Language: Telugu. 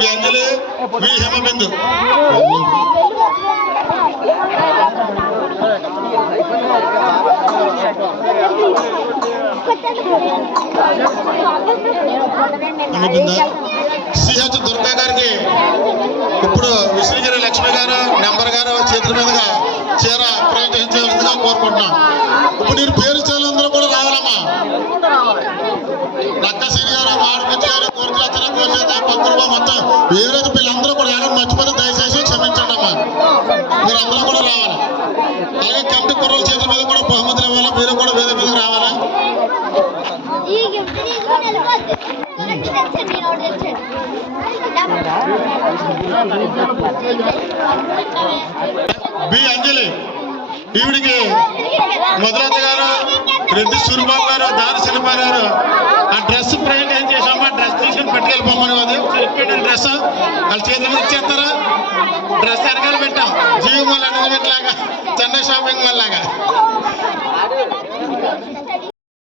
మీ అంజలి మీ హిమబిందు. సిహెచ్ దుర్గా గారికి ఇప్పుడు విశ్రీగిరి లక్ష్మి గారు నెంబర్ గారు చేతుల మీదుగా చీర ప్రజెంటేషన్ చేయవలసిందిగా కోరుకుంటున్నాం. ఇప్పుడు నేను పేరు చేయాలందరూ కూడా రావాలమ్మా. నక్కశ్రీ గారు, ఆడపచ్చి గారు, కోరికలచ్చన, కోరిచేత, పక్కురుబా మొత్తం వేరేది పిల్లలందరూ కూడా ఎవరైనా మర్చిపోతే దయచేసి క్షమించండి అమ్మా. మీరు అందరూ కూడా రావాలి. అలాగే కమిటీ కుర్రల చేతుల మీద కూడా బహుమతులు ఇవ్వాలి. మీరు కూడా వేరే మీదకి రావాలా. బి అంజలి ఈవిడికి మధురాత గారు, రెడ్డి సూరిబాబు గారు, దారి శిల్పా గారు ఆ డ్రెస్ ప్రింట్ ఏం చేసామా, డ్రెస్ తీసుకుని పట్టుకెళ్ళిపోమని అది చెప్పేటండి. డ్రెస్ వాళ్ళ చేతుల మీద ఇచ్చేస్తారా? డ్రెస్ వెనకాల పెట్టాం జీవి మళ్ళీ అడగ పెట్టలాగా, చెన్నై షాపింగ్ మళ్ళాగా.